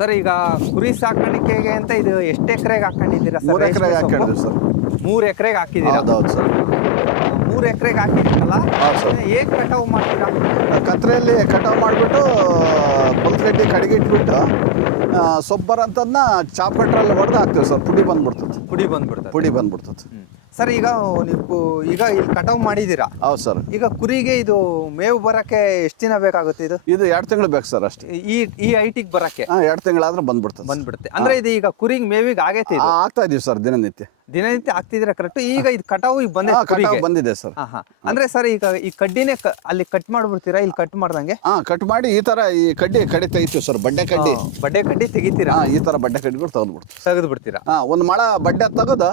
Sir ಈಗ ಕುರಿ ಸಾಕಾಣಿಕೆಗೆ ಅಂತ ಇದು ಎಷ್ಟು ಎಕರೆಗೆ ಹಾಕೊಂಡಿದ್ದೀರಾ ಸರ್? 3 ಎಕರೆಗೆ ಹಾಕಿದ್ವಿ ಸರ್. 3 ಎಕರೆಗೆ ಹಾಕಿದ್ದೀರಾ? ಹೌದೌದು ಸರ್. 3 ಎಕರೆಗೆ ಹಾಕಿದ್ದೀರಲ್ಲ, ಹೌದು ಸರ್. ಹೇಗೆ ಕಟಾವು ಮಾಡ್ತೀರಾ? ಕತ್ರೆಯಲ್ಲಿ ಕಟಾವು ಮಾಡಿಬಿಟ್ಟು ಪಲ್ಗಡ್ಡಿ ಕಡೆಗೆ ಇಟ್ಬಿಟ್ಟು ಸೊಪ್ಪು ಬರೋಂಥದ್ದನ್ನ ಚಾಪ್ ಕಟ್ರಲ್ಲಿ ಹೊಡೆದು ಹಾಕ್ತೀವಿ ಸರ್. ಪುಡಿ ಬಂದ್ಬಿಡ್ತದೆ. ಪುಡಿ ಬಂದ್ಬಿಡ್ತದೆ ಸರ್. ಈಗ ನೀವು ಈಗ ಇಲ್ಲಿ ಕಟಾವು ಮಾಡಿದ್ದೀರಾ? ಹೌದು ಸರ್. ಈಗ ಕುರಿಗೆ ಇದು ಮೇವು ಬರಕ್ಕೆ ಎಷ್ಟು ದಿನ ಬೇಕಾಗುತ್ತೆ? ಇದು 2 ತಿಂಗಳು ಬೇಕು ಸರ್ ಅಷ್ಟೇ. ಈ ಹೈಟಿಗೆ ಬರಕ್ಕೆ 2 ತಿಂಗಳಾದ್ರೆ ಬಂದ್ಬಿಡುತ್ತೆ. ಅಂದ್ರೆ ಇದು ಈಗ ಕುರಿಗೆ ಮೇವಿಗೆ ಆಗೈತೆ? ಆಗ್ತಾ ಇದೀವಿ ಸರ್ ದಿನನಿತ್ಯ ಆಗ್ತಿದ್ರೆ ಕರೆಕ್ಟ್. ಈಗ ಇದು ಕಟಾವು ಈಗ ಬಂದಿದೆ ಸರ್. ಅಂದ್ರೆ ಸರ್ ಈಗ ಈ ಕಡ್ಡಿನೇ ಅಲ್ಲಿ ಕಟ್ ಮಾಡ್ಬಿಡ್ತೀರಾ? ಇಲ್ಲಿ ಕಟ್ ಮಾಡ್ದಂಗೆ ಕಟ್ ಮಾಡಿ ಈ ತರ ಈ ಕಡ್ಡಿ ತೆಗಿತೀವಿ ಸರ್. ಬಡ್ಡೆ ಕಡ್ಡಿ ತೆಗಿತೀರಾ? ಈ ತರ ಬಡ್ಡೆ ಕಡ್ಡಿಗಳು ತೆಗೆದು ಬಿಡ್ತೀರಾ? ಒಂದು ಮಳ ಬಡ್ಡೆ ತೆಗೆದು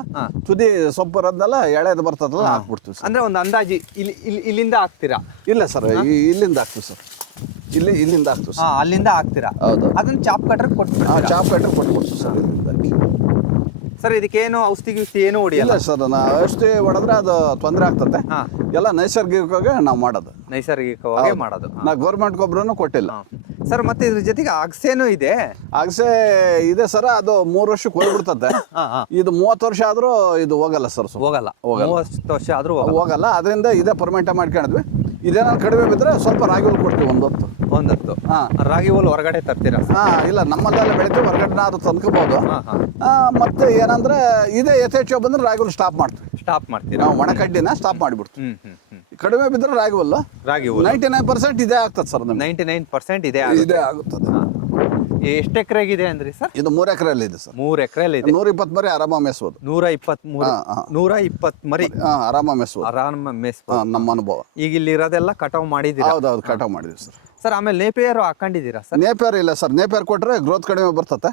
ತುದಿ ಸೊಪ್ಪು ಬರೋದಲ್ಲ ಎಳೆದು ಬರ್ತದಲ್ಲ ಹಾಕ್ಬಿಡ್ತೀವಿ ಸರ್. ಅಂದ್ರೆ ಒಂದು ಅಂದಾಜಿ ಇಲ್ಲಿಂದ ಹಾಕ್ತೀರಾ? ಇಲ್ಲ ಸರ್, ಇಲ್ಲಿಂದ ಹಾಕ್ತೀವಿ ಸರ್. ಇಲ್ಲಿಂದ ಹಾಕ್ತೀವಿ ಸರ್. ಅಲ್ಲಿಂದ ಹಾಕ್ತೀರಾ? ಹೌದು. ಅದನ್ನ ಚಾಪ್ ಕಟ್ರ್ ಕೊಟ್ಬಿಡ್ತೀರಾ? ಚಾಪ್ ಕಟ್ರ್ ಕೊಟ್ಬಿಡ್ತೀವಿ ಸರ್. ಸರ್ ಇದಕ್ಕೇನು ಔಷಧಿ ಏನು ಹೊಡಿಯಲ್ಲ ಸರ್? ಔಷಧಿ ಹೊಡೆದ್ರೆ ಅದು ತೊಂದರೆ ಆಗ್ತದೆ. ಎಲ್ಲ ನೈಸರ್ಗಿಕವಾಗಿ ನಾವು ಮಾಡೋದು. ನೈಸರ್ಗಿಕವಾಗಿ ಮಾಡೋದು. ನಾ ಗೌರ್ಮೆಂಟ್ ಗೊಬ್ಬರನು ಕೊಟ್ಟಿಲ್ಲ ಸರ್. ಮತ್ತೆ ಇದ್ರ ಜೊತೆಗೆ ಅಗಸೆನೂ ಇದೆ? ಅಗಸೆ ಇದೆ ಸರ್. ಅದು 3 ವರ್ಷಕ್ಕೆ ಹೋಗ್ಬಿಡ್ತದೆ. ಇದು 30 ವರ್ಷ ಆದ್ರೂ ಇದು ಹೋಗಲ್ಲ ಸರ್. ಹೋಗಲ್ಲ. 30 ವರ್ಷ ಆದ್ರೂ ಹೋಗಲ್ಲ. ಅದರಿಂದ ಇದೇ ಪರ್ಮನೆಂಟ್ ಮಾಡ್ಕೊಂಡಿದ್ವಿ. ಇದೇನಾದ್ರು ಕಡಿಮೆ ಬಿದ್ದರೆ ಸ್ವಲ್ಪ ರಾಗಿ ಹುಲ್ ಕೊಡ್ತೀವಿ ಒಂದೊತ್ತು. ರಾಗಿ ಹುಲ್ ಹೊರಗಡೆ ತರ್ತೀರಾ? ಇಲ್ಲ, ನಮ್ಮಲ್ಲೆಲ್ಲ ಬೆಳಿತೀವಿ. ಹೊರಗಡೆ ಆದ್ರೂ ತಂದ್ಕೋಬಹುದು. ಮತ್ತೆ ಏನಂದ್ರೆ ಇದೇ ಯಥೇಚ್ಛ ಬಂದ್ರೆ ರಾಗಿ ಹುಲ್ ಸ್ಟಾಪ್ ಮಾಡ್ತೀವಿ. ನಾವು ಒಣ ಕಡ್ಡಿನ ಸ್ಟಾಪ್ ಮಾಡಿಬಿಡ್ತೀವಿ. ಕಡಿಮೆ ಬಿದ್ದರೆ ರಾಗಿ ಹುಲ್ಲು 99% ಇದೇ ಆಗ್ತದೆ ಸರ್. 99% ಇದೇ ಆಗುತ್ತದೆ. ಎಷ್ಟು ಎಕರೆಗಿದೆ ಅಂದ್ರಿ ಸರ್? ಇದು 3 ಎಕರೆಯಲ್ಲಿ ಇದೆ ಸರ್. 3 ಎಕರೆಯಲ್ಲಿ ಇದೆ. 120 ಮರಿ ಆರಾಮ ಮೇಯಿಸ್ಬೋದು. 120 ಮರಿ ಆರಾಮ ಮೇಯಿಸ್ಬೋದು. ನಮ್ಮ ಅನುಭವ. ಈಗ ಇಲ್ಲಿ ಇರೋದೆಲ್ಲ ಕಟಾವು ಮಾಡಿದ್ದೀರಾ? ಹೌದೌದು, ಕಟಾವು ಮಾಡಿದ್ವಿ ಸರ್. ಸರ್ ಆಮೇಲೆ ನೇಪಿಯರ್ ಹಾಕೊಂಡಿದ್ದೀರಾ ಸರ್? ನೇಪಿಯರ್ ಇಲ್ಲ ಸರ್. ನೇಪಿಯರ್ ಕೊಟ್ರೆ ಗ್ರೋತ್ ಕಡಿಮೆ ಬರ್ತತೆ.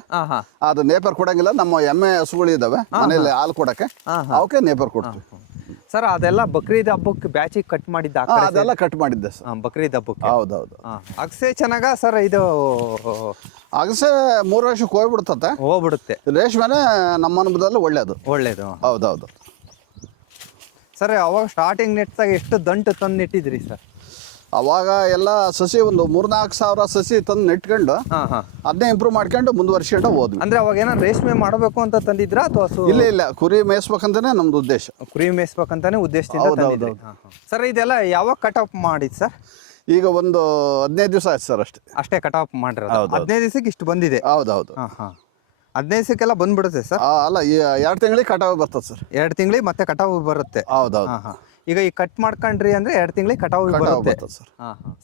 ಅದು ನೇಪಿಯರ್ ಕೊಡಂಗಿಲ್ಲ. ನಮ್ಮ ಎಮ್ಮೆ ಹಸುಗಳು ಇದಾವೆ ಮನೇಲಿ ಹಾಲು ಕೊಡಕ್ಕೆ, ಅವಕ್ಕೆ ನೇಪಿಯರ್ ಕೊಡ್ತೀವಿ ಸರ್. ಅದೆಲ್ಲ ಬಕ್ರೀದ್ ಹಬ್ಬಕ್ಕೆ ಬ್ಯಾಚಿಗೆ ಕಟ್ ಮಾಡಿದ್ದ? ಅದೆಲ್ಲ ಕಟ್ ಮಾಡಿದ್ದೆ ಸರ್, ಬಕ್ರೀದ್ ಹಬ್ಬಕ್ಕೆ. ಹೌದೌದು. ಅಗಸೆ ಚೆನ್ನಾಗ ಸರ್? ಇದು ಅಗಸೆ 3 ವರ್ಷಕ್ಕೆ ಹೋಗ್ಬಿಡುತ್ತೆ. ರೇಷ್ಮೆನೆ ನಮ್ಮ ಅನುಭವದಲ್ಲಿ ಒಳ್ಳೇದು. ಹೌದೌದು ಸರ್. ಅವಾಗ ಸ್ಟಾರ್ಟಿಂಗ್ ನೆಟ್ಟಾಗ ಎಷ್ಟು ದಂಟು ತಂದು ನೆಟ್ಟಿದ್ರಿ ಸರ್? ಅವಾಗ ಎಲ್ಲ ಸಸಿ ಒಂದು 3-4 ಸಾವಿರ ಸಸಿ ತಂದು ನೆಟ್ಕೊಂಡು ಅದನ್ನೇ ಇಂಪ್ರೂವ್ ಮಾಡ್ಕೊಂಡು ಮುಂದುವರ್ಸ್ಕೊಂಡು ಹೋದ್ವಿ. ಅಂದ್ರೆ ಅವಾಗ ಏನೋ ರೇಷ್ಮೆ ಮಾಡಬೇಕು ಅಂತ ತಂದಿದ್ರಾ ಅಥವಾ? ಇಲ್ಲ, ಕುರಿ ಮೇಯಿಸ್ಬೇಕಂತಾನೆ ನಮ್ದು ಉದ್ದೇಶ. ಕುರಿ ಮೇಯಿಸ್ಬೇಕಂತಾನೆ ಉದ್ದೇಶದಿಂದ. ಸರ್ ಇದೆಲ್ಲ ಯಾವಾಗ ಕಟಾಪ್ ಮಾಡಿದ್ ಸರ್? ಈಗ ಒಂದು 15 ದಿವಸ ಆಯ್ತು ಸರ್. ಅಷ್ಟೇ ಕಟಾಪ್ ಮಾಡಿರೋದು. 15 ದಿವಸಕ್ಕೆ ಇಷ್ಟು ಬಂದಿದೆ? ಹೌದೌದು. 15 ದಿವಸಕ್ಕೆಲ್ಲ ಬಂದ್ಬಿಡುತ್ತೆ ಸರ್? ಅಲ್ಲ, 2 ತಿಂಗಳಿಗೆ ಕಟಾವು ಬರ್ತದೆ ಸರ್. 2 ತಿಂಗಳಿಗೆ ಮತ್ತೆ ಕಟಾವು ಬರುತ್ತೆ? ಹೌದೌದು. ಈಗ ಈ ಕಟ್ ಮಾಡ್ಕೊಂಡ್ರಿ ಅಂದ್ರೆ 2 ತಿಂಗಳಿಗೆ ಕಟಾವು ಬರುತ್ತೆ ಸರ್.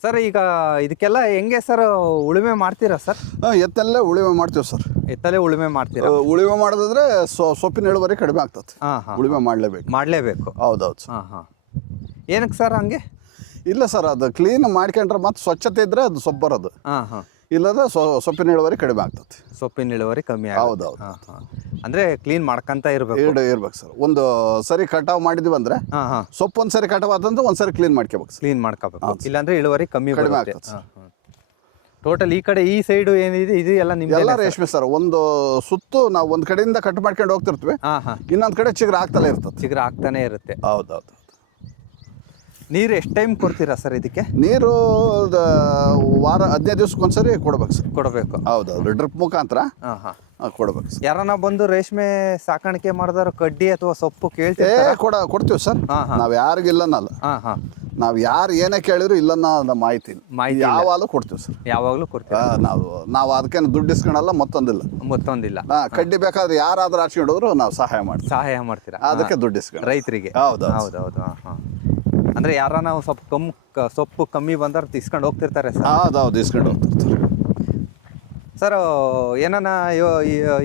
ಸರ್ ಈಗ ಇದಕ್ಕೆಲ್ಲ ಹೆಂಗೆ ಸರ್ ಉಳುಮೆ ಮಾಡ್ತೀರಾ ಸರ್? ಎತ್ತಲ್ಲೇ ಉಳುಮೆ ಮಾಡ್ತೀವಿ ಸರ್. ಎತ್ತಲ್ಲೇ ಉಳುಮೆ ಮಾಡ್ತೀರಾ? ಉಳುಮೆ ಮಾಡಿದ್ರೆ ಸೊಪ್ಪಿನ ಇಳುವರಿ ಕಡಿಮೆ ಆಗ್ತದೆ. ಉಳುಮೆ ಮಾಡಲೇಬೇಕು. ಹೌದೌದು. ಏನಕ್ಕೆ ಸರ್ ಹಂಗೆ? ಇಲ್ಲ ಸರ್, ಅದು ಕ್ಲೀನ್ ಮಾಡ್ಕೊಂಡ್ರೆ ಮತ್ತೆ ಸ್ವಚ್ಛತೆ ಇದ್ರೆ ಅದು ಸೊಪ್ಪು ಬರೋದು. ಇಲ್ಲದ್ರೆ ಸೊಪ್ಪಿನ ಇಳುವರಿ ಕಡಿಮೆ ಆಗ್ತದೆ. ಸೊಪ್ಪಿನ ಇಳುವರಿ ಕಮ್ಮಿ. ಹೌದೌದು. ಅಂದ್ರೆ ಕ್ಲೀನ್ ಮಾಡ್ಕೊಂತ ಇರ್ಬೇಕು ಸರ್. ಒಂದು ಸರಿ ಕಟಾವ್ ಮಾಡಿದ್ವಿ ಅಂದ್ರೆ ಸೊಪ್ಪು ಒಂದ್ಸರಿ ಕಟಾವ್ ಆದಂದ್ರೆ ಒಂದ್ಸರಿ ಕ್ಲೀನ್ ಮಾಡ್ಕೋಬೇಕು. ಇಲ್ಲಾಂದ್ರೆ ಇಳುವರಿ ಕಮ್ಮಿ ಆಗ್ತದೆ. ಟೋಟಲ್ ಈ ಕಡೆ ಈ ಸೈಡ್ ಏನಿದೆ ಇದು ಎಲ್ಲ ನಿಮ್ಗೆ ರೇಷ್ಮೆ ಸರ್. ಒಂದು ಸುತ್ತು ನಾವು ಒಂದ್ ಕಡೆಯಿಂದ ಕಟ್ ಮಾಡ್ಕೊಂಡು ಹೋಗ್ತಿರ್ತೀವಿ, ಇನ್ನೊಂದ್ ಕಡೆ ಚಿಗುರು ಆಗ್ತಾನೆ ಇರುತ್ತೆ. ಹೌದೌದು. ನೀರು ಎಷ್ಟು ಟೈಮ್ ಕೊಡ್ತೀರಾ ಸರ್ ಇದಕ್ಕೆ? ನೀರು ವಾರ 15 ದಿವಸಕ್ಕೆ ಒಂದ್ಸರಿ ಕೊಡ್ಬೇಕು ಸರ್. ಹೌದೌದು. ಡ್ರಿಪ್ ಮುಖಾಂತರ ಕೊಡ್ಬೇಕು ಸರ್. ಯಾರನ್ನ ಬಂದು ರೇಷ್ಮೆ ಸಾಕಾಣಿಕೆ ಮಾಡಿದಾರ ಕಡ್ಡಿ ಅಥವಾ ಸೊಪ್ಪು ಕೇಳ್ತೀವಿ? ಕೊಡ್ತೀವಿ ಸರ್. ನಾವ್ ಯಾರಿಗಿಲ್ಲನಲ್ಲ. ನಾವ್ ಯಾರು ಏನೇ ಕೇಳಿದ್ರು ಇಲ್ಲನ್ನ ಮಾಹಿತಿ ಯಾವಾಗಲೂ ಕೊಡ್ತೀವಿ ಸರ್. ಯಾವಾಗಲೂ ಕೊಡ್ತೀವಿ. ನಾವು ಅದಕ್ಕೇನು ದುಡ್ಡು ಇಸ್ಕೊಳಲ್ಲ, ಮತ್ತೊಂದಿಲ್ಲ. ಕಡ್ಡಿ ಬೇಕಾದ್ರೆ ಯಾರಾದ್ರೂ ಆಡ್ಸ್ಕೊಂಡೋದ್ರು ನಾವು ಸಹಾಯ ಮಾಡ್ತೀರಾ? ಅದಕ್ಕೆ ದುಡ್ಡು ಇಸ್ಕೊಂಡು ರೈತರಿಗೆ. ಹೌದೌದು. ಅಂದ್ರೆ ಯಾರ ನಾವು ಸೊಪ್ಪು ಕಮ್ಮಿ ಬಂದ್ರೆ ಇಸ್ಕೊಂಡು ಹೋಗ್ತಿರ್ತಾರೆ ಸರ್? ಹೌದೌದು, ಇಸ್ಕೊಂಡು ಹೋಗ್ತಿರ್ತಾರೆ ಸರ್. ಏನಾನ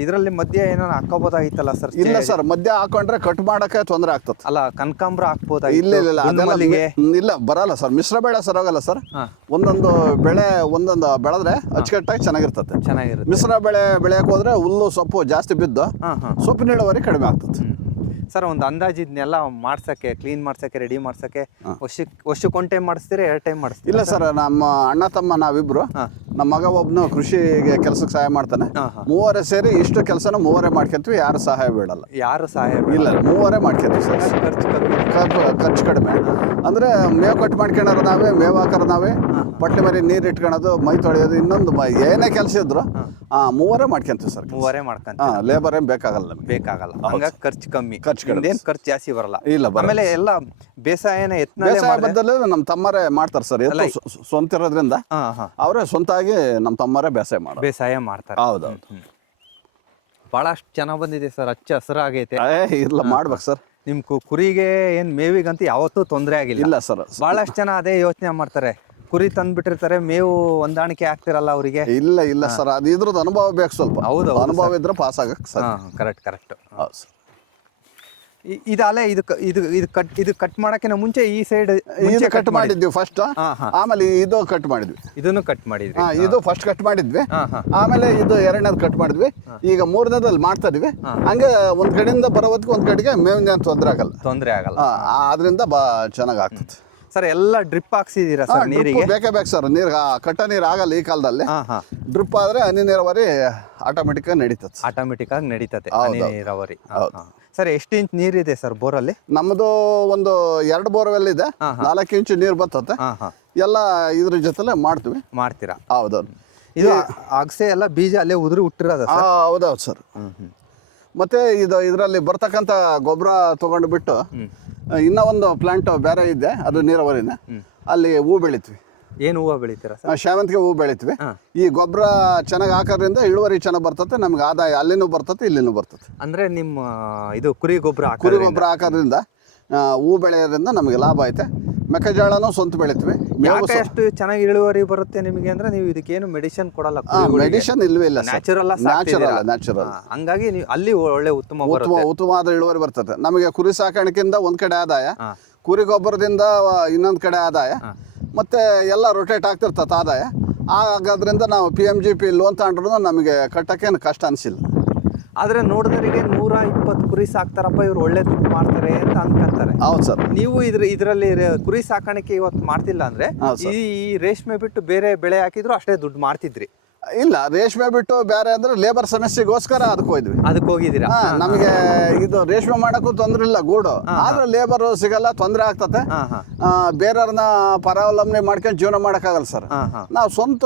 ಇದರಲ್ಲಿ ಮಧ್ಯೆ ಏನಾನ ಹಾಕೋಬೋದಾಗಿತ್ತಲ್ಲ ಸರ್? ಇಲ್ಲ ಸರ್, ಮಧ್ಯ ಹಾಕೊಂಡ್ರೆ ಕಟ್ ಮಾಡಕ್ಕೆ ತೊಂದರೆ ಆಗ್ತದೆ. ಅಲ್ಲ, ಕನಕಾಂಬ್ರ ಹಾಕ್ಬೋದಾಗಿತ್ತು? ಇಲ್ಲ, ಬರಲ್ಲ ಸರ್. ಮಿಶ್ರ ಬೆಳೆ ಸರ್ ಹೋಗಲ್ಲ ಸರ್. ಒಂದೊಂದು ಬೆಳೆದ್ರೆ ಅಚ್ಚುಕಟ್ಟಾಗಿ ಚೆನ್ನಾಗಿರುತ್ತೆ. ಮಿಶ್ರ ಬೆಳೆ ಬೆಳೆಯಕ್ಕೆ ಹೋದ್ರೆ ಹುಲ್ಲು ಸೊಪ್ಪು ಜಾಸ್ತಿ ಬಿದ್ದು ಸೊಪ್ಪಿನ ಇಳುವರಿ ಕಡಿಮೆ ಆಗ್ತದೆ. ಸರ್ ಒಂದು ಅಂದಾಜು ಇದನ್ನೆಲ್ಲ ಮಾಡ್ಸಕ್ಕೆ ಕ್ಲೀನ್ ಮಾಡ್ಸಕ್ಕೆ ರೆಡಿ ಮಾಡ್ಸಕ್ಕೆ ವರ್ಷಕ್ಕೆ ಒನ್ ಟೈಮ್ ಮಾಡಿಸ್ತೀರಾ 2 ಟೈಮ್ ಮಾಡಿಸ್ತೀರಾ? ಇಲ್ಲ ಸರ್, ನಮ್ಮ ಅಣ್ಣ ತಮ್ಮ ನಾವಿಬ್ರು, ನಮ್ಮ ಮಗ ಒಬ್ನು ಕೃಷಿಗೆ ಕೆಲಸಕ್ಕೆ ಸಹಾಯ ಮಾಡ್ತಾನೆ. ಮೂವರೇ ಸೇರಿ ಇಷ್ಟು ಕೆಲಸನ ಮೂವರೇ ಮಾಡ್ಕೊಂತೀವಿ, ಯಾರು ಸಹಾಯ ಬೇಡಲ್ಲ. ಯಾರು ಸಹಾಯ ಇಲ್ಲ, ಮೂವರೇ ಮಾಡ್ಕೊಂತೀವಿ ಸರ್. ಖರ್ಚು ಕಮ್ಮಿ. ಖರ್ಚು ಕಡಿಮೆ. ಅಂದರೆ ಮೇವು ಕಟ್ ಮಾಡ್ಕೊಳೋರು ನಾವೇ, ಮೇವು ಹಾಕೋರು ನಾವೇ, ಪಟ್ಟಿ ಮರಿ ನೀರು ಇಟ್ಕೊಳೋದು, ಮೈ ತೊಳೆಯೋದು, ಇನ್ನೊಂದು ಏನೇ ಕೆಲಸ ಇದ್ರು ಮೂವರೇ ಮಾಡ್ಕೊಂತೀವಿ ಸರ್. ಮೂವರೇ ಮಾಡ್ಕೊಂತೀವಿ. ಲೇಬರ್ ಏನು ಬೇಕಾಗಲ್ಲ ನಮಗೆ. ಬೇಕಾಗಲ್ಲ, ಹಂಗಾಗಿ ಖರ್ಚು ಕಮ್ಮಿ. ಏನು ಖರ್ಚು ಜಾಸ್ತಿ ಬರಲ್ಲ. ಇಲ್ಲ, ಆಮೇಲೆ ಎಲ್ಲ ಬೇಸಾಯನ ಬೇಸಾಯ ಬದ್ದಲ್ಲೇ ನಮ್ಮ ತಮ್ಮರೇ ಮಾಡ್ತಾರೆ ಸರ್. ಸ್ವಂತ ಇರೋದ್ರಿಂದ ಅವರೇ ಸ್ವಂತಾಗಿ ನಮ್ಮ ತಮ್ಮರೇ ಬೇಸಾಯ ಮಾಡ್ತಾರೆ. ಹೌದೌದು. ಭಾಳಷ್ಟು ಚೆನ್ನಾಗಿ ಬಂದಿದೆ ಸರ್, ಹಚ್ಚ ಹಸಿರಾಗೈತೆ. ಇಲ್ಲ, ಮಾಡ್ಬೇಕು ಸರ್. ನಿಮ್ ಕುರಿಗೆ ಏನ್ ಮೇವಿಗಂತೂ ಯಾವತ್ತೂ ತೊಂದರೆ ಆಗಿಲ್ಲ. ಇಲ್ಲ ಸರ್. ಭಾಳಷ್ಟು ಜನ ಅದೇ ಯೋಚನೆ ಮಾಡ್ತಾರೆ, ಕುರಿ ತಂದ್ಬಿಟ್ಟಿರ್ತಾರೆ, ಮೇವು ಹೊಂದಾಣಿಕೆ ಆಗ್ತಿರಲ್ಲ ಅವರಿಗೆ. ಇಲ್ಲ ಇಲ್ಲ ಸರ್, ಅದು ಇದ್ರದ್ದು ಅನುಭವ ಬೇಕು ಸ್ವಲ್ಪ. ಹೌದು, ಅನುಭವ ಇದ್ರೆ ಪಾಸ್ ಆಗಕ್ಕೆ ಸರ್. ಕರೆಕ್ಟ್. ಹೌದು ಸರ್. ಇದಲ್ಲೇ ಇದು ಕಟ್ ಮಾಡಕ್ಕಿಂತ ಮುಂಚೆ ಈ ಸೈಡ್ ಇದು ಕಟ್ ಮಾಡಿದ್ವಿ ಫಸ್ಟ್, ಆಮೇಲೆ ಇದು ಕಟ್ ಮಾಡಿದ್ವಿ. ಇದನ್ನು ಕಟ್ ಮಾಡಿದ್ವಿ. ಇದು ಫಸ್ಟ್ ಕಟ್ ಮಾಡಿದ್ವಿ, ಆಮೇಲೆ ಇದು ಎರಡನೇದು ಕಟ್ ಮಾಡಿದ್ವಿ. ಈಗ ಮೂರನೇದಲ್ಲಿ ಮಾಡ್ತಾ ಇದೀವಿ. ಹಂಗೆ ಒಂದ್ ಕಡೆಯಿಂದ ಬರೋದಕ್ಕೆ ಒಂದ್ ಕಡೆಗೆ ಮೇವಿನ ತೊಂದರೆ ಆಗಲ್ಲ. ಆದ್ರಿಂದ ಚೆನ್ನಾಗ್ ಆಗ್ತದೆ ಸರ್. ಎಲ್ಲ ಡ್ರಿಪ್ ಹಾಕ್ಸಿದೀರಾ ಸರ್? ನೀರಿಗೆ ಬೇಕೇ ಬೇಕು ಸರ್. ನೀರು ಕಟ್ಟ ನೀರು ಆಗಲ್ಲ ಈ ಕಾಲದಲ್ಲಿ. ಡ್ರಿಪ್ ಆದ್ರೆ ಹನಿ ನೀರಾವರಿ ಆಟೋಮೆಟಿಕ್ ಆಗಿ ನಡೀತದೆ. ಹನಿ ನೀರಾವರಿ. ಸರ್, ಎಷ್ಟು ಇಂಚ್ ನೀರಿದೆ ಸರ್ ಬೋರಲ್ಲಿ? ನಮ್ಮದು ಒಂದು 2 ಬೋರ್ವೆಲ್ ಇದೆ, 4 ಇಂಚು ನೀರು ಬರ್ತದೆ. ಎಲ್ಲ ಇದ್ರ ಜೊತೆಲೆ ಮಾಡ್ತೀರಾ? ಹೌದೌದು. ಇದು ಅಗಸೆ ಎಲ್ಲ ಬೀಜ ಅಲ್ಲೇ ಉದುರಿ ಹುಟ್ಟಿರೋದ? ಹೌದೌದು ಸರ್. ಮತ್ತೆ ಇದರಲ್ಲಿ ಬರ್ತಕ್ಕಂಥ ಗೊಬ್ಬರ ತಗೊಂಡು ಬಿಟ್ಟು ಇನ್ನೂ ಒಂದು ಪ್ಲಾಂಟ್ ಬೇರೆ ಇದೆ, ಅದು ನೀರಾವರಿನ. ಅಲ್ಲಿ ಹೂ ಬೆಳಿತೀವಿ. ಏನು ಹೂವು ಬೆಳಿತೀರಾ ಸರ್? ಶಾವಂತಿಗೆ ಹೂ ಬೆಳಿತೀವಿ. ಈ ಗೊಬ್ಬರ ಚೆನ್ನಾಗಿ ಹಾಕೋದ್ರಿಂದ ಇಳುವರಿ ಚೆನ್ನಾಗಿ ಬರ್ತದೆ, ನಮ್ಗೆ ಆದಾಯ ಅಲ್ಲಿನೂ ಬರ್ತದೆ, ಇಲ್ಲಿನೂ ಬರ್ತದೆ. ಅಂದ್ರೆ ನಿಮ್ಮ ಇದು ಕುರಿ ಗೊಬ್ಬರ ಹಾಕೋದ್ರಿಂದ ಹೂ ಬೆಳೆಯೋದ್ರಿಂದ ನಮಗೆ ಲಾಭ ಐತೆ. ಮೆಕ್ಕೆಜೋಳನೂ ಸ್ವಂತ ಬೆಳಿತೀವಿ. ಎಷ್ಟು ಚೆನ್ನಾಗಿ ಇಳುವರಿ ಬರುತ್ತೆ ನಿಮಗೆ ಅಂದ್ರೆ ನೀವು ಇದಕ್ಕೇನು ಮೆಡಿಸಿನ್ ಕೊಡಲ್ಲ? ಮೆಡಿಸಿನ್ ಇಲ್ವೇ ಇಲ್ಲ, ನ್ಯಾಚುರಲ್. ಹಂಗಾಗಿ ನೀವು ಅಲ್ಲಿ ಒಳ್ಳೆ ಉತ್ತಮವಾದ ಇಳುವರಿ ಬರ್ತದೆ ನಮಗೆ. ಕುರಿ ಸಾಕಾಣಿಕೆಯಿಂದ ಒಂದ್ ಕಡೆ ಆದಾಯ, ಕುರಿ ಗೊಬ್ಬರದಿಂದ ಇನ್ನೊಂದ್ ಕಡೆ ಆದಾಯ, ಮತ್ತೆ ಎಲ್ಲ ರೊಟೇಟ್ ಆಗ್ತಿರ್ತದೆ ಆದಾಯ. ಆಗೋದ್ರಿಂದ ನಾವು PMGP ಲೋನ್ ತಗೊಂಡ್ರು ನಮಗೆ ಕಟ್ಟಕ್ಕೇನು ಕಷ್ಟ ಅನಿಸಿಲ್ಲ. ಆದ್ರೆ ನೋಡಿದವರಿಗೆ 120 ಕುರಿ ಸಾಕ್ತಾರಪ್ಪ, ಇವ್ರು ಒಳ್ಳೆ ದುಡ್ಡು ಮಾಡ್ತಾರೆ ಅಂತ ಅನ್ಕೊಂತಾರೆ. ಹೌದು ಸರ್. ನೀವು ಇದರಲ್ಲಿ ಕುರಿ ಸಾಕಾಣಿಕೆ ಇವತ್ತು ಮಾಡ್ತಿಲ್ಲ ಅಂದ್ರೆ ಈ ರೇಷ್ಮೆ ಬಿಟ್ಟು ಬೇರೆ ಬೆಳೆ ಹಾಕಿದ್ರು ಅಷ್ಟೇ ದುಡ್ಡು ಮಾಡ್ತಿದ್ರಿ? ಇಲ್ಲ, ರೇಷ್ಮೆ ಬಿಟ್ಟು ಬೇರೆ ಅಂದ್ರೆ ಲೇಬರ್ ಸಮಸ್ಯೆಗೋಸ್ಕರ ಅದಕ್ಕೆ ಹೋಗಿದ್ದೀರಾ? ನಮಗೆ ಇದು ರೇಷ್ಮೆ ಮಾಡಕ್ಕೂ ತೊಂದ್ರೆ ಇಲ್ಲ, ಗೂಡು. ಆದ್ರೆ ಲೇಬರ್ ಸಿಗಲ್ಲ, ತೊಂದರೆ ಆಗ್ತದೆ. ಬೇರೆಯವ್ರನ್ನ ಪರಾವಲಂಬನೆ ಮಾಡ್ಕೊಂಡು ಜೀವನ ಮಾಡಕ್ಕಾಗಲ್ಲ ಸರ್. ನಾವು ಸ್ವಂತ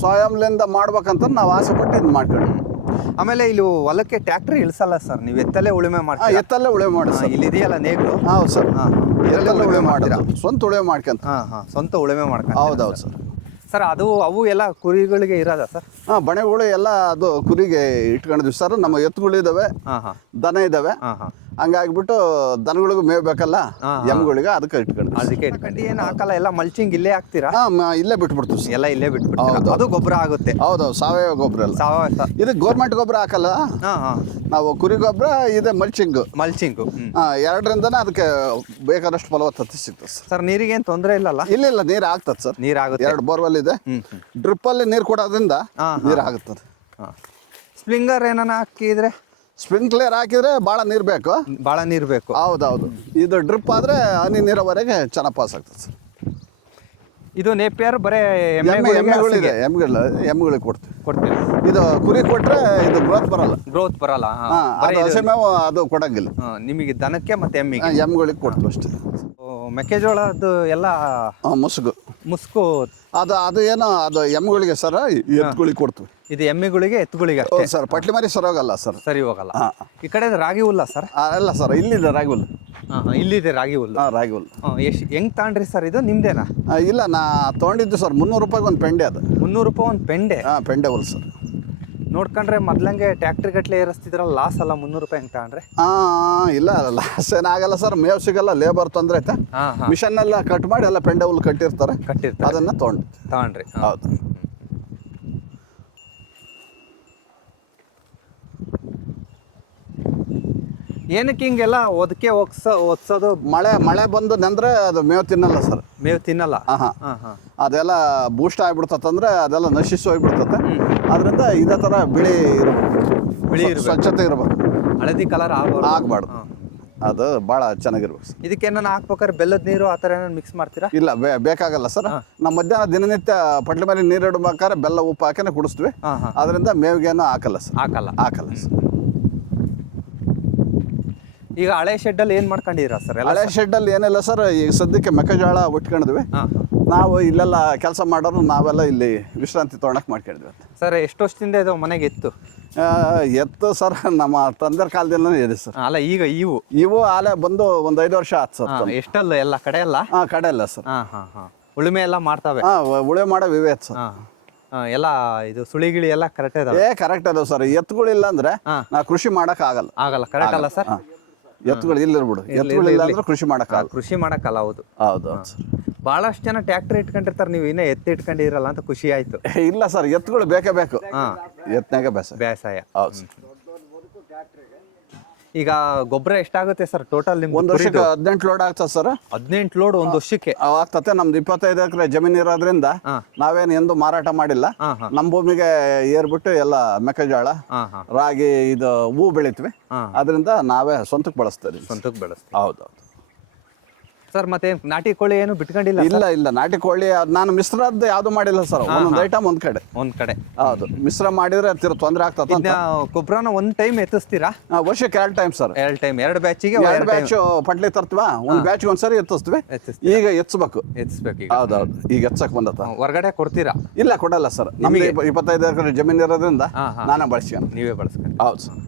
ಸ್ವಯಂಲಿಂದ ಮಾಡ್ಬೇಕಂತ ನಾವು ಆಸೆ ಪಟ್ಟು ಇದು ಮಾಡ್ಕೊಂಡು. ಆಮೇಲೆ ಇಲ್ಲಿ ಹೊಲಕ್ಕೆ ಟ್ಯಾಕ್ಟ್ರಿ ಇಳಿಸಲ್ಲ ಸರ್, ನೀವು ಎತ್ತಲ್ಲೇ ಉಳುಮೆ ಮಾಡ್ತೀರಾ? ಎತ್ತಲ್ಲೇ ಉಳುಮೆ ಮಾಡಿ. ಇಲ್ಲಿ ಇದೆಯಲ್ಲ ನೇಗ್ಲು? ಹೌದು ಸರ್, ಎತ್ತಲ್ಲೇ ಉಳುಮೆ ಮಾಡಿದ್ದೀರಾ? ಸ್ವಂತ ಉಳುಮೆ ಮಾಡ್ಕೊಂತ. ಸ್ವಂತ ಉಳುಮೆ ಮಾಡ್ಕೊಂಡು. ಹೌದೌದು ಸರ್. ಸರ್, ಅವು ಎಲ್ಲ ಕುರಿಗಳಿಗೆ ಇರೋದ ಸರ್? ಬಣೆಗಳು ಎಲ್ಲ ಅದು ಕುರಿಗೆ ಇಟ್ಕೊಂಡಿದ್ವಿ ಸರ್. ನಮ್ಮ ಎತ್ತುಗಳಿದಾವೆ, ದನ ಇದಾವೆ. ಹಂಗಾಗ್ಬಿಟ್ಟು ದನಗಳಿಗೂ ಮೇವ್ ಬೇಕಲ್ಲ, ಎಮ್ಗಳಿಗೆ, ಅದಕ್ಕೆ ಇಟ್ಕೊಂಡು ಏನು ಹಾಕಲ್ಲ, ಎಲ್ಲ ಮಲ್ಚಿಂಗ್ ಇಲ್ಲೇ ಹಾಕ್ತೀರಾ? ಇಲ್ಲೇ ಬಿಟ್ಬಿಡ್ತೀವಿ ಸರ್. ಎಲ್ಲ ಇಲ್ಲೇ ಬಿಟ್ಬಿಡ್ತೀವಿ. ಅದು ಗೊಬ್ಬರ ಆಗುತ್ತೆ? ಹೌದೌದು, ಸಾವಯವ ಗೊಬ್ಬರ ಎಲ್ಲ. ಇದು ಗೌರ್ಮೆಂಟ್ ಗೊಬ್ಬರ ಹಾಕಲ್ಲ ನಾವು. ಕುರಿ ಗೊಬ್ಬರ ಇದೆ, ಮಲ್ಚಿಂಗ್. 2ರಿಂದನೇ ಅದಕ್ಕೆ ಬೇಕಾದಷ್ಟು ಫಲವತ್ತತೆ ಸಿಗ್ತದೆ ಸರ್. ನೀರಿಗೆ ಏನು ತೊಂದರೆ ಇಲ್ಲಲ್ಲ? ಇಲ್ಲ, ನೀರು ಆಗ್ತದೆ ಸರ್. ನೀರು ಆಗುತ್ತೆ. 2 ಬೋರ್ವೆಲ್ ಇದೆ. ಡ್ರಿಪ್ ಅಲ್ಲಿ ನೀರು ಕೊಡೋದ್ರಿಂದ ನೀರು ಆಗುತ್ತದೆ. ಸ್ಪ್ರಿಂಗರ್ ಏನಾನ ಹಾಕಿದ್ರೆ? ಸ್ಪ್ರಿಂಕ್ಲರ್ ಹಾಕಿದ್ರೆ ಭಾಳ ನೀರು ಬೇಕು. ಹೌದೌದು. ಇದು ಡ್ರಿಪ್ ಆದ್ರೆ ಹನಿ ನೀರಾವರಿಗೆ ಚೆನ್ನಾಗಿ ಪಾಸ್ ಆಗ್ತದೆ ಸರ್. ಇದು ನೇಪಿಯರ್ ಬರೇ ಎಮ್ಗಳಿಗೆ ಕೊಡ್ತೀವಿ. ಇದು ಕುರಿ ಕೊಟ್ರೆ ಇದು ಗ್ರೋತ್ ಬರಲ್ಲ. ಹಸಿ ಮೇವು ಅದು ಕೊಡಂಗಿಲ್ಲ ನಿಮಗೆ, ದನಕ್ಕೆ ಮತ್ತೆ ಎಮ್ಗಳಿಗೆ ಕೊಡ್ತೀವಿ ಅಷ್ಟೇ. ಮೆಕ್ಕೆಜೋಳದ್ದು ಎಲ್ಲ ಮುಸ್ಕು ಅದು ಏನೋ ಅದು ಎಮ್ಗಳಿಗೆ ಸರ್, ಎತ್ತುಗಳಿಗೆ ಕೊಡ್ತೀವಿ. ಇದು ಎಮ್ಮೆಗಳಿಗೆ ಎತ್ತುಗಳಿಗೆ ಅಷ್ಟೇ ಸರ್. ಪಟ್ಲಿ ಮರಿ ಸರಿ ಹೋಗಲ್ಲ ಸರ್. ಸರಿ ಹೋಗಲ್ಲ. ಈ ಕಡೆ ರಾಗಿ ಹುಲ್ಲ ಸರ್? ಅಲ್ಲ ಸರ್, ಇಲ್ಲಿದೆ ರಾಗಿ ಹುಲ್ಲು. ಇಲ್ಲಿದೆ ರಾಗಿ ಹುಲ್ಲು. ರಾಗಿ ಹುಲ್ಲು ಹೆಂಗ್ ತಗೊಂಡ್ರಿ ಸರ್? ಇದು ನಿಮ್ದೇನಾ? ಇಲ್ಲ, ನಾ ತೊಗೊಂಡಿದ್ದು ಸರ್. 300 ರೂಪಾಯಿಗೆ ಒಂದು ಪೆಂಡೆ. ಅದು 300 ರೂಪಾಯಿ ಒಂದು ಪೆಂಡೆ? ಪೆಂಡೆ ಹುಲ್ಲು ಸರ್. ನೋಡ್ಕೊಂಡ್ರೆ ಮೊದ್ಲಂಗೆ ಟ್ಯಾಕ್ಟ್ರಿ ಗಟ್ಲೆ ಏರಿಸ್ತಿದ್ರಲ್ಲ, ಲಾಸ್ ಅಲ್ಲ 300 ರೂಪಾಯಿ ಹೆಂಗ್ ತಗೊಂಡ್ರೆ? ಇಲ್ಲ, ಲಾಸ್ ಏನಾಗಲ್ಲ ಸರ್. ಮೇವ್ ಸಿಗಲ್ಲ, ಲೇಬರ್ ತೊಂದರೆ ಐತೆ. ಮಿಷನ್ ಎಲ್ಲ ಕಟ್ ಮಾಡಿ ಎಲ್ಲ ಪೆಂಡೆ ಹುಲ್ಲು ಕಟ್ಟಿರ್ತಾರೆ, ಅದನ್ನ ತಗೊಂಡ್ರಿ. ಹೌದು. ಏನಕ್ಕೆ ಹಿಂಗೆಲ್ಲ ಒದಕೆ ಒದ್ಸೋದು? ಮಳೆ ಬಂದು ನಂದ್ರೆ ಅದು ಮೇವು ತಿನ್ನಲ್ಲ ಸರ್. ಮೇವು ತಿನ್ನಲ್ಲ? ಅದೆಲ್ಲ ಬೂಸ್ಟ್ ಆಗ್ಬಿಡ್ತಂದ್ರೆ ಅದೆಲ್ಲ ನಶಿಸಿ ಹೋಗ್ಬಿಡ್ತತೆ. ಅದರಿಂದ ಇದೇ ಥರ ಬಿಳಿ ಸ್ವಚ್ಛತೆ ಇರಬೇಕು, ಹಳದಿ ಕಲರ್ ಆಗಬಾರ್ದು. ಅದು ಭಾಳ ಚೆನ್ನಾಗಿರ್ಬೇಕು ಸರ್. ಇದಕ್ಕೇನ ಹಾಕ್ಬೇಕಾದ್ರೆ ಬೆಲ್ಲದ ನೀರು ಆ ಥರ ಏನಾದ್ರು ಮಿಕ್ಸ್ ಮಾಡ್ತೀರಾ? ಇಲ್ಲ ಬೇಕಾಗಲ್ಲ ಸರ್. ನಾವು ಮಧ್ಯಾಹ್ನ ದಿನನಿತ್ಯ ಪಟ್ಲ ಮೇಲೆ ನೀರು ಇಡಬೇಕಾದ್ರೆ ಬೆಲ್ಲ ಉಪ್ಪು ಹಾಕಿನೇ ಕುಡಿಸ್ತೀವಿ. ಅದರಿಂದ ಮೇವಿಗೇನು ಹಾಕಲ್ಲ ಸರ್. ಹಾಕಲ್ಲ ಸರ್. ಈಗ ಹಳೆ ಶೆಡ್ಡಲ್ಲಿ ಏನು ಮಾಡ್ಕೊಂಡಿದ್ದೀರಾ ಸರ್? ಹಳೆ ಶೆಡ್ಡಲ್ಲಿ ಏನಿಲ್ಲ ಸರ್, ಈಗ ಸದ್ಯಕ್ಕೆ ಮೆಕ್ಕೆಜೋಳ ಉಟ್ಕೊಂಡಿದ್ವಿ. ನಾವು ಇಲ್ಲೆಲ್ಲ ಕೆಲಸ ಮಾಡೋರು ನಾವೆಲ್ಲ ಇಲ್ಲಿ ವಿಶ್ರಾಂತಿ ತೊಗೊಳಕ್ಕೆ ಮಾಡ್ಕೊಂಡಿದ್ವಿ ಸರ್. ಎಷ್ಟು ವರ್ಷದಿಂದ ಇದು ಮನೆಗೆ ಎತ್ತು? ಎತ್ತು ಸರ್ ನಮ್ಮ ತಂದೆಯ ಕಾಲದಿಂದಲೇ ಇದೆ ಸರ್. ಅಲ್ಲ ಈಗ ಇವು ಆಲೆ ಬಂದು ಒಂದು 5 ವರ್ಷ ಆಯ್ತು ಸರ್. ಎಷ್ಟಲ್ಲ ಎಲ್ಲ ಕಡೆ ಎಲ್ಲ? ಕಡೆ ಎಲ್ಲ ಸರ್. ಉಳುಮೆ ಎಲ್ಲ ಮಾಡ್ತಾವೆ? ಉಳುಮೆ ಮಾಡೋ ವಿವೇ ಸರ್. ಎಲ್ಲ ಇದು ಸುಳಿಗಿಳಿ ಎಲ್ಲ ಕರೆಕ್ಟ್ ಇದಾವೆ? ಕರೆಕ್ಟ್ ಅದಾವೆ ಸರ್. ಎತ್ತುಗಳಿಲ್ಲ ಅಂದ್ರೆ ನಾವು ಕೃಷಿ ಮಾಡಕ್ ಆಗಲ್ಲ. ಕರೆಕ್ಟ್ ಅಲ್ಲ ಸರ್? ಎತ್ತುಗಳು ಇಲ್ಲಿರ್ಬಿಡು. ಎತ್ತುಗಳಿಲ್ಲ ಅಂದ್ರೆ ಕೃಷಿ ಮಾಡಕ್ಕಾಗಲ್ಲ. ಕೃಷಿ ಮಾಡಕ್ಕಲ್ಲ. ಹೌದು ಸರ್. ಬಹಳಷ್ಟು ಜನ ಟ್ರ್ಯಾಕ್ಟರ್ ಇಟ್ಕೊಂಡಿರ್ತಾರೆ, ನೀವು ಇನ್ನೂ ಎತ್ತು ಇಟ್ಕೊಂಡಿರಲ್ಲ ಅಂತ ಖುಷಿ ಆಯ್ತು. ಇಲ್ಲ ಸರ್, ಎತ್ತುಗಳು ಬೇಕೇ ಬೇಕು. ಎತ್ತನಾಗ ಬೇಸಾಯ. ಹೌದು. ಈಗ ಗೊಬ್ಬರ ಎಷ್ಟಾಗುತ್ತೆ ಸರ್ ಟೋಟಲ್ ನಿಮ್ಗೆ? ಒಂದು ವರ್ಷಕ್ಕೆ 18 ಲೋಡ್ ಆಗ್ತದೆ ಸರ್. 18 ಲೋಡ್ ಒಂದು ವರ್ಷಕ್ಕೆ ಆಗ್ತತೆ. ನಮ್ದು 25 ಎಕರೆ ಜಮೀನು ಇರೋದ್ರಿಂದ ನಾವೇನು ಎಂದು ಮಾರಾಟ ಮಾಡಿಲ್ಲ. ನಮ್ಮ ಭೂಮಿಗೆ ಏರ್ಬಿಟ್ಟು ಎಲ್ಲ ಮೆಕ್ಕೆಜೋಳ, ರಾಗಿ, ಇದು ಹೂ ಬೆಳಿತೀವಿ. ಅದರಿಂದ ನಾವೇ ಸ್ವಂತಕ್ಕೆ ಬಳಸ್ತೀವಿ. ಹೌದು ಸರ್. ಮತ್ತೆ ನಾಟಿ ಕೋಳಿ ಏನು ಬಿಟ್ಕೊಂಡಿಲ್ಲ? ಇಲ್ಲ ನಾಟಿ ಕೋಳಿ ನಾನು ಮಿಶ್ರದ್ದು ಯಾವ್ದು ಮಾಡಿಲ್ಲ ಸರ್. ಒಂದೊಂದು ಐಟಮ್ ಒಂದ್ ಕಡೆ. ಹೌದು, ಮಿಶ್ರ ಮಾಡಿದ್ರೆ ತೊಂದರೆ ಆಗ್ತದೆ. ಗೊಬ್ಬರನ ಒಂದ್ ಟೈಮ್ ಎತ್ತಿಸ್ತೀರಾ? ವರ್ಷಕ್ಕೆ 2 ಟೈಮ್ ಸರ್. 2 ಟೈಮ್, 2 ಬ್ಯಾಚಿಗೆ 2 ಬ್ಯಾಚ್ ಪಟ್ಲಿ ತರ್ತೀವ. ಒಂದು ಬ್ಯಾಚ್ಗೆ ಒಂದ್ಸರಿ ಎತ್ತಿಸ್ತೀವಿ. ಈಗ ಎತ್ಸ್ಬೇಕು. ಹೌದೌದು, ಈಗ ಎತ್ಸಕ್ ಬಂದತ್ತ. ಹೊರಗಡೆ ಕೊಡ್ತೀರಾ? ಇಲ್ಲ, ಕೊಡಲ್ಲ ಸರ್. ನಮ್ಗೆ 25 ಎಕರೆ ಜಮೀನು ಇರೋದ್ರಿಂದ ನಾನೇ ಬಳಸ್ಕೊಂಡು. ನೀವೇ ಬಳಸ್ಕೊಂಡು? ಹೌದು ಸರ್.